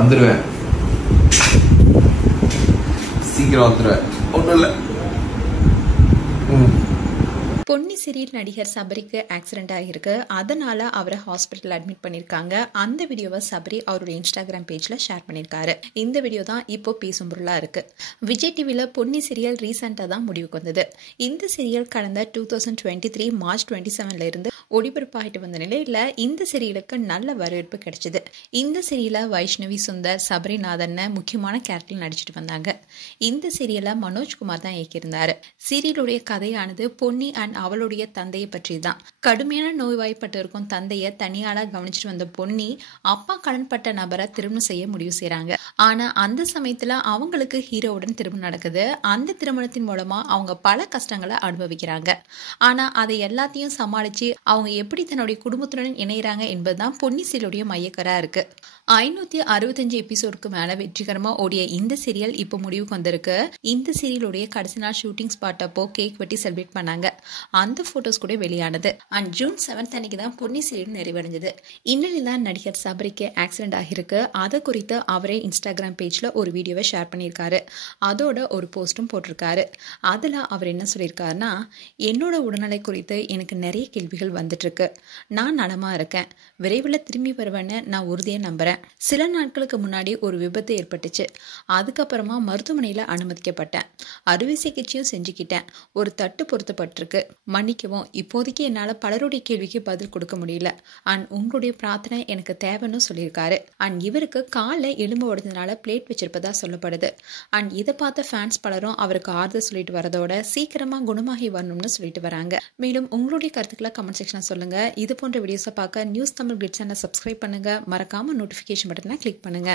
வந்துடுவேன், சீக்கிரம் வந்துடுவேன், ஒன்றும் இல்லை. பொன்னி சீரியல் நடிகர் சபரிக்கு ஆக்சிடென்ட் ஆகியிருக்கு. அதனால அவரை ஹாஸ்பிட்டல் அட்மிட் பண்ணியிருக்காங்க. அந்த வீடியோவை சபரி அவருடைய இன்ஸ்டாகிராம் பேஜ்ல ஷேர் பண்ணியிருக்காரு. இந்த வீடியோ தான் இப்போ பேசும் பொருளா இருக்கு. விஜய் டிவில பொன்னி சீரியல் ரீசெண்டா தான் முடிவுக்கு வந்தது. இந்த சீரியல் கடந்த 2023 மார்ச் 27ல இருந்து ஒளிபரப்பாகிட்டு வந்த நிலையில இந்த சீரியலுக்கு நல்ல வரவேற்பு கிடைச்சது. இந்த சீரியல வைஷ்ணவி சுந்தர், சபரிநாதன் முக்கியமான கேரக்டர் நடிச்சிட்டு வந்தாங்க. இந்த சீரியலை மனோஜ்குமார் தான் இயக்கியிருந்தாரு. சீரியலுடைய கதையானது பொன்னி அண்ட் அவளுடைய தந்தையை பற்றி தான். கடுமையான நோய்வாய்ப்பட்டு இருக்கும் தந்தையை தனியாளா கவனிச்சுட்டு வந்த பொன்னி அப்பா கடன்பட்ட நபரை திருமணம் செய்ய முடிவு செய்யறாங்க. ஆனா அந்த சமயத்துல அவங்களுக்கு ஹீரோவுடன் திருமணம் நடக்குது. அந்த திருமணத்தின் மூலமா அவங்க பல கஷ்டங்களை அனுபவிக்கிறாங்க. ஆனா அதை எல்லாத்தையும் சமாளிச்சு அவங்க எப்படி தன்னுடைய குடும்பத்துடன் இணையறாங்க என்பதுதான் பொன்னி சீரியலுடைய மையக்கரா இருக்கு. 565 எபிசோடுக்கு மேல வெற்றிகரமா ஓடிய இந்த சீரியல் இப்போ முடிவுக்கு வந்திருக்கு. இந்த சீரியலுடைய கடைசி நாள் ஷூட்டிங் ஸ்பாட் அப்போ கேக் வெட்டி செலிப்ரேட் பண்ணாங்க. அந்த போட்டோஸ் கூட வெளியானது. அண்ட் ஜூன் 7 அன்னைக்கு தான் பொன்னி சீரியல் நிறைவடைஞ்சது. இந்நிலையில் தான் நடிகர் சபரிக்கு ஆக்சிடென்ட் ஆகிருக்கு. அதை குறித்து அவரே இன்ஸ்டாகிராம் பேஜ்ல ஒரு வீடியோவை ஷேர் பண்ணியிருக்காரு. அதோட ஒரு போஸ்டும் போட்டிருக்காரு. அதுல அவர் என்ன சொல்லியிருக்காருன்னா, என்னோட உடல்நிலை குறித்து எனக்கு நிறைய கேள்விகள் வந்துட்டு இருக்கு. நான் நலமா இருக்கேன், விரைவில் திரும்பி வருவேன்னு நான் உறுதியை நம்புறேன். சில நாட்களுக்கு முன்னாடி ஒரு விபத்து ஏற்பட்டுச்சு. அதுக்கப்புறமா மருத்துவமனையில அனுமதிக்கப்பட்டேன். அறுவை சிகிச்சையும் செஞ்சுக்கிட்டேன். ஒரு தட்டு பொருத்தப்பட்டிருக்கு. மன்னிக்கவும், இப்போதைக்கு என்னால பலருடைய கேள்விக்கு பதில் கொடுக்க முடியல. அண்ட் உங்களுடைய பிரார்த்தனை எனக்கு தேவைன்னு சொல்லியிருக்காரு. அண்ட் இவருக்கு காலில் எலும்பு உடைஞ்சதுனால பிளேட் வச்சிருப்பதா சொல்லப்படுது. அண்ட் இதை பார்த்த ஃபேன்ஸ் பலரும் அவருக்கு ஆறுதல் சொல்லிட்டு வரதோட சீக்கிரமா குணமாகி வரணும்னு சொல்லிட்டு வராங்க. மேலும் உங்களுடைய கருத்துக்களை கமெண்ட் செக்ஷன்ல சொல்லுங்க. இது போன்ற வீடியோஸை பார்க்க நியூஸ் தமிழ் கிளிட்ஸ் சேனலை சப்ஸ்கிரைப் பண்ணுங்க. மறக்காம நோட்டிஃபிகேஷன் பட்டனை கிளிக் பண்ணுங்க.